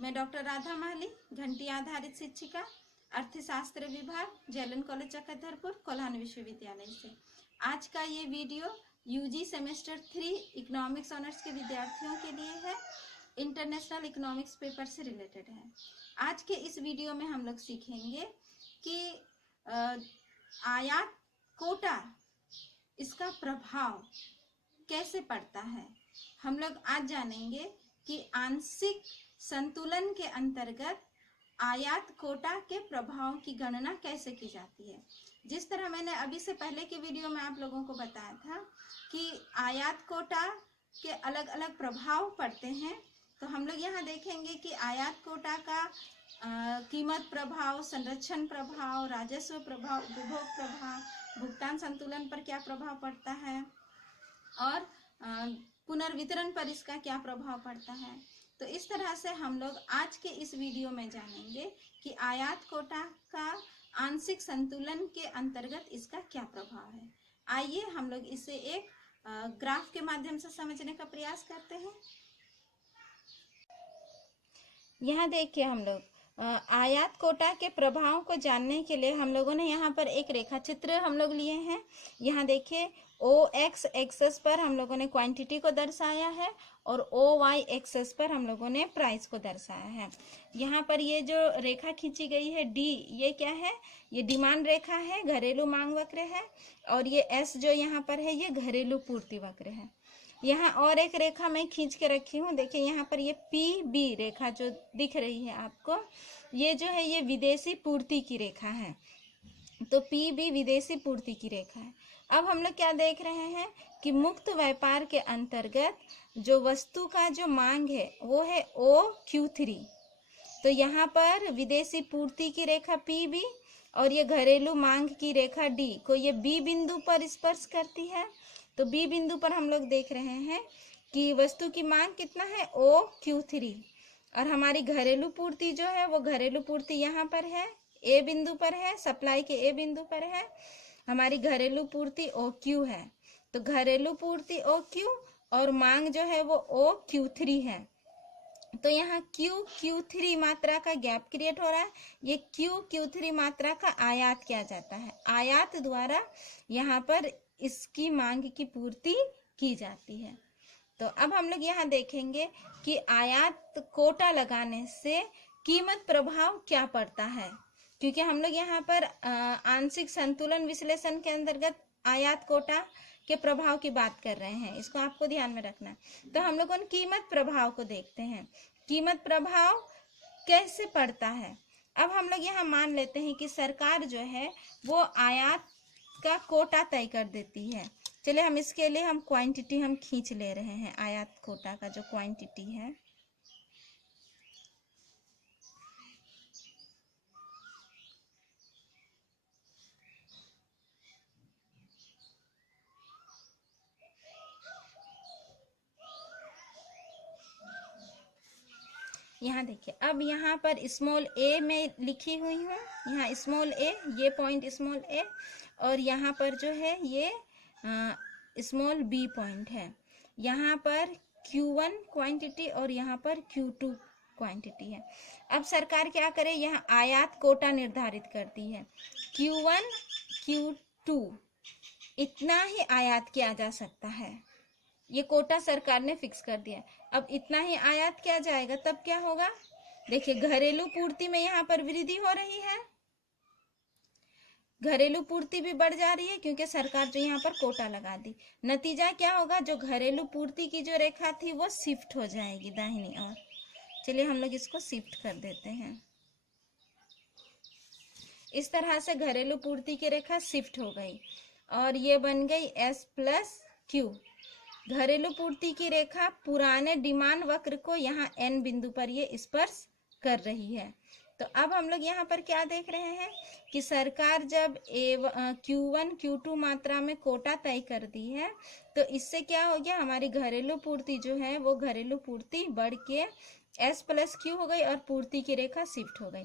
मैं डॉक्टर राधा माली, घंटी आधारित शिक्षिका, अर्थशास्त्र विभाग, जयलन कॉलेज चक्रधरपुर, कोल्हान विश्वविद्यालय से। आज का ये video UG semester 3 economics honours के विद्यार्थियों के लिए है। इंटरनेशनल इकोनॉमिक्स पेपर से रिलेटेड है। आज के इस वीडियो में हम लोग सीखेंगे कि आयात कोटा, इसका प्रभाव कैसे पड़ता है। हम लोग आज जानेंगे कि आंशिक संतुलन के अंतर्गत आयात कोटा के प्रभाव की गणना कैसे की जाती है। जिस तरह मैंने अभी से पहले के वीडियो में आप लोगों को बताया था कि आयात कोटा के अलग अलग प्रभाव पड़ते हैं, तो हम लोग यहाँ देखेंगे कि आयात कोटा का कीमत प्रभाव, संरक्षण प्रभाव, राजस्व प्रभाव, उपभोग प्रभाव, भुगतान संतुलन पर क्या प्रभाव पड़ता है और पुनर्वितरण पर इसका क्या प्रभाव पड़ता है। तो इस तरह से हम लोग आज के इस वीडियो में जानेंगे कि आयात कोटा का आंशिक संतुलन के अंतर्गत इसका क्या प्रभाव है। आइए हम लोग इसे एक ग्राफ के माध्यम से समझने का प्रयास करते हैं। यहाँ देखिए, हम लोग आयात कोटा के प्रभाव को जानने के लिए हम लोगों ने यहाँ पर एक रेखा चित्र हम लोग लिए हैं। यहाँ देखिए, ओ एक्स एक्सेस पर हम लोगों ने क्वांटिटी को दर्शाया है और ओ वाई एक्सेस पर हम लोगों ने प्राइस को दर्शाया है। यहाँ पर ये जो रेखा खींची गई है डी, ये क्या है? ये डिमांड रेखा है, घरेलू मांग वक्र है। और ये एस जो यहाँ पर है, ये घरेलू पूर्ति वक्र है। यहाँ और एक रेखा मैं खींच के रखी हूँ, देखिए यहाँ पर ये पी बी रेखा जो दिख रही है आपको, ये जो है ये विदेशी पूर्ति की रेखा है। तो पी बी विदेशी पूर्ति की रेखा है। अब हम लोग क्या देख रहे हैं कि मुक्त व्यापार के अंतर्गत जो वस्तु का जो मांग है वो है OQ3। तो यहाँ पर विदेशी पूर्ति की रेखा पी बी और ये घरेलू मांग की रेखा डी को ये बी बिंदु पर स्पर्श करती है। तो बी बिंदु पर हम लोग देख रहे हैं कि वस्तु की मांग कितना है? OQ3। और हमारी घरेलू पूर्ति जो है वो घरेलू पूर्ति यहाँ पर है, ए बिंदु पर है, सप्लाई के ए बिंदु पर है। हमारी घरेलू पूर्ति OQ है। तो घरेलू पूर्ति OQ और मांग जो है वो OQ3 है। तो यहाँ Q3 मात्रा का गैप क्रिएट हो रहा है। ये Q3 मात्रा का आयात किया जाता है। आयात द्वारा यहाँ पर इसकी मांग की पूर्ति की जाती है। तो अब हम लोग यहाँ देखेंगे कि आयात कोटा लगाने से कीमत प्रभाव क्या पड़ता है, क्योंकि हम लोग यहाँ पर आंशिक संतुलन विश्लेषण के अंतर्गत आयात कोटा के प्रभाव की बात कर रहे हैं। इसको आपको ध्यान में रखना। तो हम लोग उन कीमत प्रभाव को देखते हैं। कीमत प्रभाव कैसे पड़ता है। अब हम लोग यहाँ मान लेते हैं कि सरकार जो है वो आयात का कोटा तय कर देती है। चलिए हम इसके लिए हम क्वांटिटी हम खींच ले रहे हैं। आयात कोटा का जो क्वांटिटी है, यहाँ देखिए, अब यहाँ पर स्मॉल ए में लिखी हुई हूँ। यहाँ स्मॉल ए, ये पॉइंट स्मॉल ए, और यहाँ पर जो है ये स्मॉल बी पॉइंट है। यहाँ पर Q1 क्वांटिटी और यहाँ पर Q2 क्वांटिटी है। अब सरकार क्या करे, यहाँ आयात कोटा निर्धारित करती है। Q1 Q2 इतना ही आयात किया जा सकता है। ये कोटा सरकार ने फिक्स कर दिया। अब इतना ही आयात किया जाएगा, तब क्या होगा? देखिए, घरेलू पूर्ति में यहाँ पर वृद्धि हो रही है, घरेलू पूर्ति भी बढ़ जा रही है क्योंकि सरकार जो यहाँ पर कोटा लगा दी। नतीजा क्या होगा? जो घरेलू पूर्ति की जो रेखा थी वो शिफ्ट हो जाएगी दाहिनी ओर। चलिए हम लोग इसको शिफ्ट कर देते हैं। इस तरह से घरेलू पूर्ति की रेखा शिफ्ट हो गई और ये बन गई S+Q। घरेलू पूर्ति की रेखा पुराने डिमांड वक्र को यहाँ N बिंदु पर ये स्पर्श कर रही है। तो अब हम लोग यहाँ पर क्या देख रहे हैं कि सरकार जब Q1 Q2 मात्रा में कोटा तय कर दी है, तो इससे क्या हो गया? हमारी घरेलू पूर्ति जो है वो घरेलू पूर्ति बढ़ के S+Q हो गई और पूर्ति की रेखा शिफ्ट हो गई।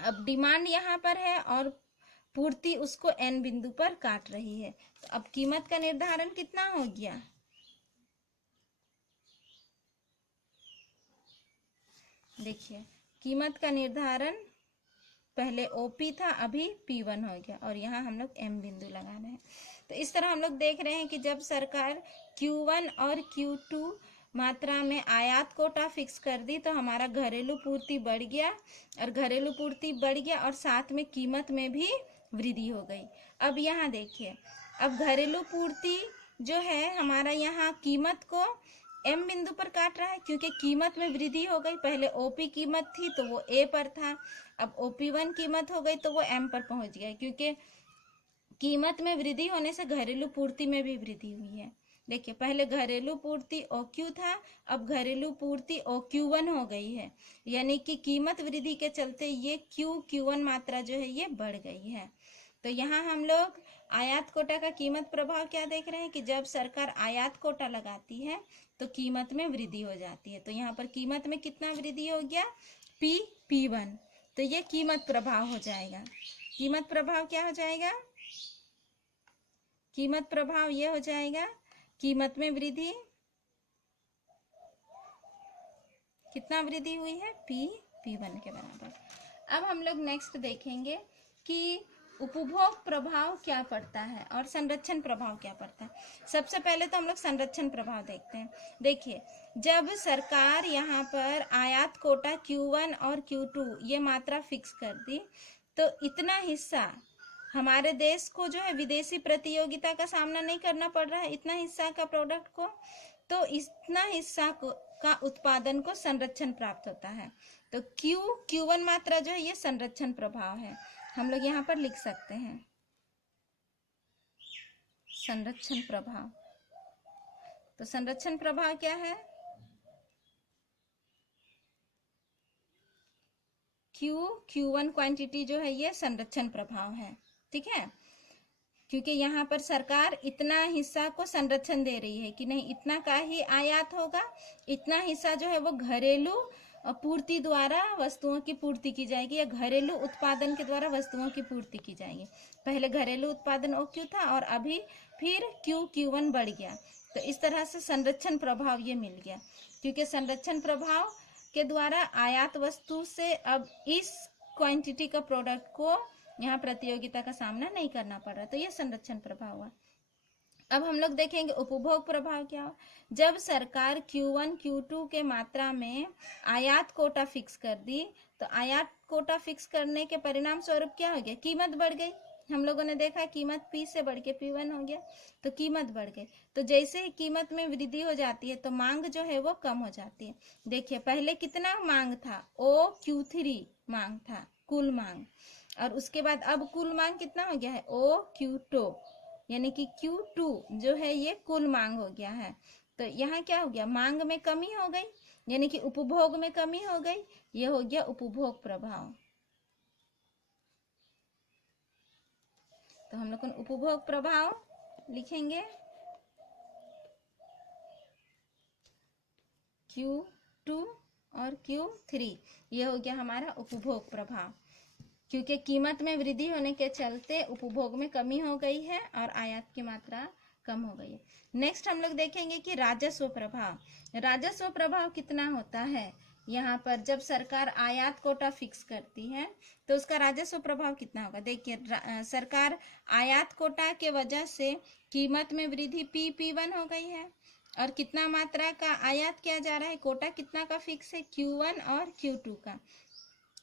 अब डिमांड यहाँ पर है और पूर्ति उसको N बिंदु पर काट रही है। तो अब कीमत का निर्धारण कितना हो गया? देखिए कीमत का निर्धारण पहले ओपी था, अभी P1 हो गया और यहाँ हम लोग M बिंदु लगा रहे हैं। तो इस तरह हम लोग देख रहे हैं कि जब सरकार Q1 और Q2 मात्रा में आयात कोटा फिक्स कर दी तो हमारा घरेलू पूर्ति बढ़ गया, और घरेलू पूर्ति बढ़ गया और साथ में कीमत में भी वृद्धि हो गई। अब यहाँ देखिए, अब घरेलू पूर्ति जो है हमारा यहाँ कीमत को M बिंदु पर काट रहा है, क्योंकि कीमत में वृद्धि हो गई। पहले OP कीमत थी तो वो A पर था, अब OP1 कीमत हो गई तो वो M पर पहुंच गया, क्योंकि कीमत में वृद्धि होने से घरेलू पूर्ति में भी वृद्धि हुई है। देखिए पहले घरेलू पूर्ति OQ था, अब घरेलू पूर्ति OQ1 हो गई है, यानी कि कीमत वृद्धि के चलते ये Q1 मात्रा जो है ये बढ़ गई है। तो यहाँ हम लोग आयात कोटा का कीमत प्रभाव क्या देख रहे हैं कि जब सरकार आयात कोटा लगाती है तो कीमत में वृद्धि हो जाती है। तो यहाँ पर कीमत में कितना वृद्धि हो गया, P1। तो ये कीमत प्रभाव हो जाएगा। कीमत प्रभाव क्या हो जाएगा, कीमत प्रभाव ये हो जाएगा, कीमत में वृद्धि, कितना वृद्धि हुई है, P1 के बराबर। अब हम लोग नेक्स्ट देखेंगे कि उपभोग प्रभाव क्या पड़ता है और संरक्षण प्रभाव क्या पड़ता है। सबसे पहले तो हम लोग संरक्षण प्रभाव देखते हैं। देखिए जब सरकार यहाँ पर आयात कोटा Q1 और Q2 ये मात्रा फिक्स कर दी तो इतना हिस्सा हमारे देश को जो है विदेशी प्रतियोगिता का सामना नहीं करना पड़ रहा है, इतना हिस्सा का प्रोडक्ट को, तो इतना हिस्सा का उत्पादन को संरक्षण प्राप्त होता है। तो Q1 मात्रा जो है ये संरक्षण प्रभाव है, हम लोग यहाँ पर लिख सकते हैं संरक्षण प्रभाव। तो संरक्षण प्रभाव क्या है, Q1 क्वांटिटी जो है ये संरक्षण प्रभाव है, ठीक है, क्योंकि यहाँ पर सरकार इतना हिस्सा को संरक्षण दे रही है कि नहीं इतना का ही आयात होगा, इतना हिस्सा जो है वो घरेलू पूर्ति द्वारा वस्तुओं की पूर्ति की जाएगी या घरेलू उत्पादन के द्वारा वस्तुओं की पूर्ति की जाएगी। पहले घरेलू उत्पादन OQ था और अभी फिर Q1 बढ़ गया। तो इस तरह से संरक्षण प्रभाव ये मिल गया, क्योंकि संरक्षण प्रभाव के द्वारा आयात वस्तु से अब इस क्वांटिटी का प्रोडक्ट को यहाँ प्रतियोगिता का सामना नहीं करना पड़ रहा, तो ये संरक्षण प्रभाव हुआ। अब हम लोग देखेंगे उपभोग प्रभाव क्या हो। जब सरकार Q1 Q2 के मात्रा में आयात कोटा फिक्स कर दी तो आयात कोटा फिक्स करने के परिणाम स्वरूप क्या हो गया, कीमत बढ़ गई। हम लोगों ने देखा कीमत P से बढ़ के P1 हो गया, तो कीमत बढ़ गई। तो जैसे ही कीमत में वृद्धि हो जाती है तो मांग जो है वो कम हो जाती है। देखिए पहले कितना मांग था, OQ3 मांग था, कुल मांग, और उसके बाद अब कुल मांग कितना हो गया है, OQ2, यानी कि Q2 जो है ये कुल मांग हो गया है। तो यहाँ क्या हो गया, मांग में कमी हो गई, यानी कि उपभोग में कमी हो गई, ये हो गया उपभोग प्रभाव। तो हम लोग उपभोग प्रभाव लिखेंगे Q2 और Q3, ये हो गया हमारा उपभोग प्रभाव, क्योंकि कीमत में वृद्धि होने के चलते उपभोग में कमी हो गई है और आयात की मात्रा कम हो गई है। नेक्स्ट हम लोग देखेंगे कि राजस्व प्रभाव। राजस्व प्रभाव कितना होता है, यहाँ पर जब सरकार आयात कोटा फिक्स करती है तो उसका राजस्व प्रभाव कितना होगा। देखिए सरकार आयात कोटा के वजह से कीमत में वृद्धि P1 हो गई है, और कितना मात्रा का आयात किया जा रहा है, कोटा कितना का फिक्स है, Q1 और Q2 का।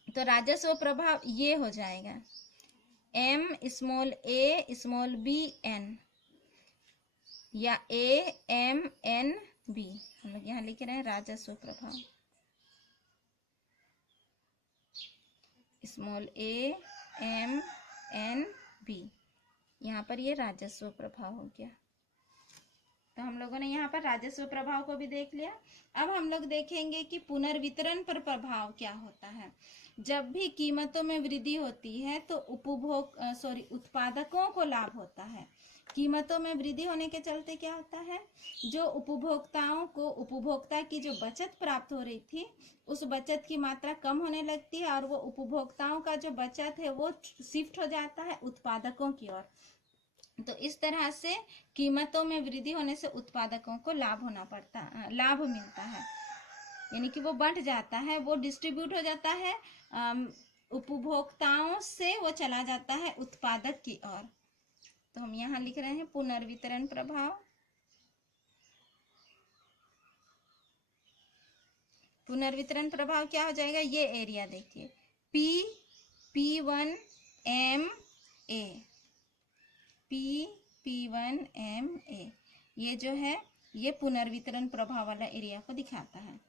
तो राजस्व प्रभाव ये हो जाएगा MaB या AMNB, हम लोग यहाँ लिख रहे हैं राजस्व प्रभाव, AMNB, यहाँ पर ये राजस्व प्रभाव हो गया। तो हम लोगों ने यहाँ पर राजस्व प्रभाव को भी देख लिया। अब हम लोग देखेंगे कि पुनर्वितरण पर प्रभाव क्या होता है। जब भी कीमतों में वृद्धि होती है तो उत्पादकों को लाभ होता है। कीमतों में वृद्धि होने के चलते क्या होता है, जो उपभोक्ताओं को उपभोक्ता की जो बचत प्राप्त हो रही थी उस बचत की मात्रा कम होने लगती है, और वो उपभोक्ताओं का जो बचत है वो शिफ्ट हो जाता है उत्पादकों की ओर। तो इस तरह से कीमतों में वृद्धि होने से उत्पादकों को लाभ मिलता है। यानी कि वो बंट जाता है, वो डिस्ट्रीब्यूट हो जाता है, उपभोक्ताओं से वो चला जाता है उत्पादक की ओर। तो हम यहाँ लिख रहे हैं पुनर्वितरण प्रभाव। पुनर्वितरण प्रभाव क्या हो जाएगा, ये एरिया देखिए P1MA, P1MA, ये जो है ये पुनर्वितरण प्रभाव वाला एरिया को दिखाता है।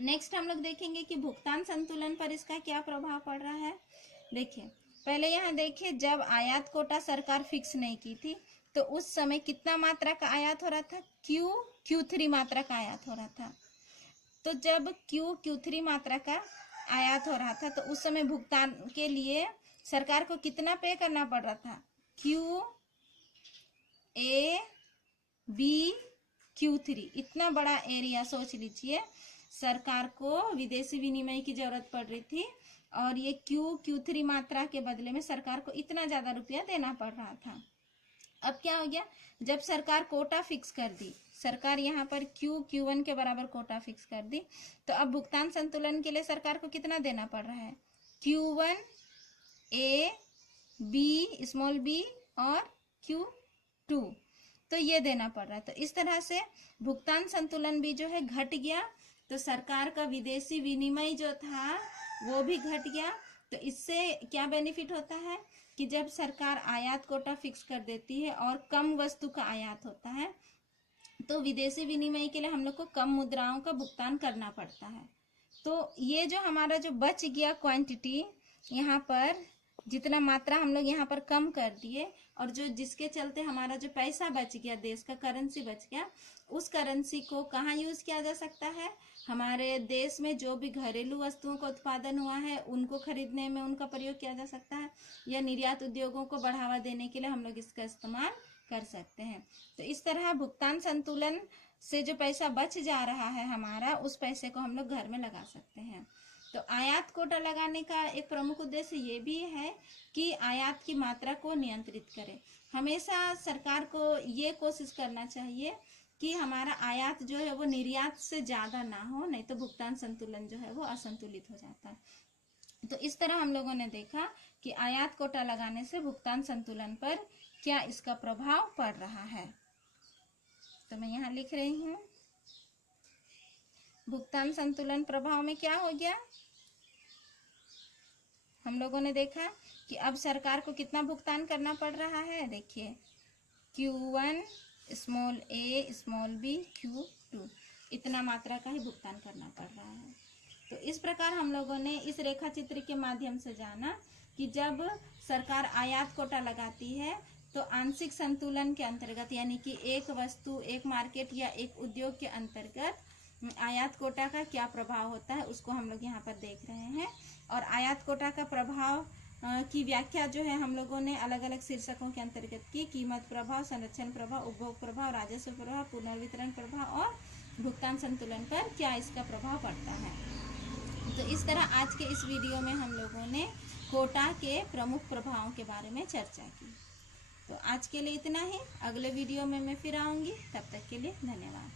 नेक्स्ट हम लोग देखेंगे कि भुगतान संतुलन पर इसका क्या प्रभाव पड़ रहा है। देखिए पहले यहाँ देखिए, जब आयात कोटा सरकार फिक्स नहीं की थी तो उस समय कितना मात्रा का आयात हो रहा था, Q3 मात्रा का आयात हो रहा था। तो जब Q3 मात्रा का आयात हो रहा था तो उस समय भुगतान के लिए सरकार को कितना पे करना पड़ रहा था, QA-B-Q3, इतना बड़ा एरिया सोच लीजिए सरकार को विदेशी विनिमय की जरूरत पड़ रही थी, और ये Q3 मात्रा के बदले में सरकार को इतना ज्यादा रुपया देना पड़ रहा था। अब क्या हो गया, जब सरकार कोटा फिक्स कर दी, सरकार यहाँ पर Q1 के बराबर कोटा फिक्स कर दी, तो अब भुगतान संतुलन के लिए सरकार को कितना देना पड़ रहा है, Q1A-B और Q2, तो ये देना पड़ रहा है। तो इस तरह से भुगतान संतुलन भी जो है घट गया, तो सरकार का विदेशी विनिमय जो था वो भी घट गया। तो इससे क्या बेनिफिट होता है कि जब सरकार आयात कोटा फिक्स कर देती है और कम वस्तु का आयात होता है तो विदेशी विनिमय के लिए हम लोग को कम मुद्राओं का भुगतान करना पड़ता है। तो ये जो हमारा जो बच गया क्वांटिटी, यहाँ पर जितना मात्रा हम लोग यहाँ पर कम कर दिए, और जो जिसके चलते हमारा जो पैसा बच गया, देश का करेंसी बच गया, उस करेंसी को कहाँ यूज किया जा सकता है, हमारे देश में जो भी घरेलू वस्तुओं का उत्पादन हुआ है उनको खरीदने में उनका प्रयोग किया जा सकता है, या निर्यात उद्योगों को बढ़ावा देने के लिए हम लोग इसका इस्तेमाल कर सकते हैं। तो इस तरह भुगतान संतुलन से जो पैसा बच जा रहा है हमारा, उस पैसे को हम लोग घर में लगा सकते हैं। तो आयात कोटा लगाने का एक प्रमुख उद्देश्य ये भी है कि आयात की मात्रा को नियंत्रित करें। हमेशा सरकार को ये कोशिश करना चाहिए कि हमारा आयात जो है वो निर्यात से ज़्यादा ना हो, नहीं तो भुगतान संतुलन जो है वो असंतुलित हो जाता है। तो इस तरह हम लोगों ने देखा कि आयात कोटा लगाने से भुगतान संतुलन पर क्या इसका प्रभाव पड़ रहा है। तो मैं यहाँ लिख रही हूँ, भुगतान संतुलन प्रभाव में क्या हो गया, हम लोगों ने देखा कि अब सरकार को कितना भुगतान करना पड़ रहा है। देखिए Q1 small a small b Q2, इतना मात्रा का ही भुगतान करना पड़ रहा है। तो इस प्रकार हम लोगों ने इस रेखा चित्र के माध्यम से जाना कि जब सरकार आयात कोटा लगाती है तो आंशिक संतुलन के अंतर्गत, यानी कि एक वस्तु, एक मार्केट या एक उद्योग के अंतर्गत आयात कोटा का क्या प्रभाव होता है उसको हम लोग यहाँ पर देख रहे हैं। और आयात कोटा का प्रभाव की व्याख्या जो है हम लोगों ने अलग अलग शीर्षकों के अंतर्गत की, कीमत प्रभाव, संरक्षण प्रभाव, उपभोग प्रभाव, राजस्व प्रभाव, पुनर्वितरण प्रभाव और भुगतान संतुलन पर क्या इसका प्रभाव पड़ता है। तो इस तरह आज के इस वीडियो में हम लोगों ने कोटा के प्रमुख प्रभावों के बारे में चर्चा की। तो आज के लिए इतना ही, अगले वीडियो में मैं फिर आऊँगी, तब तक के लिए धन्यवाद।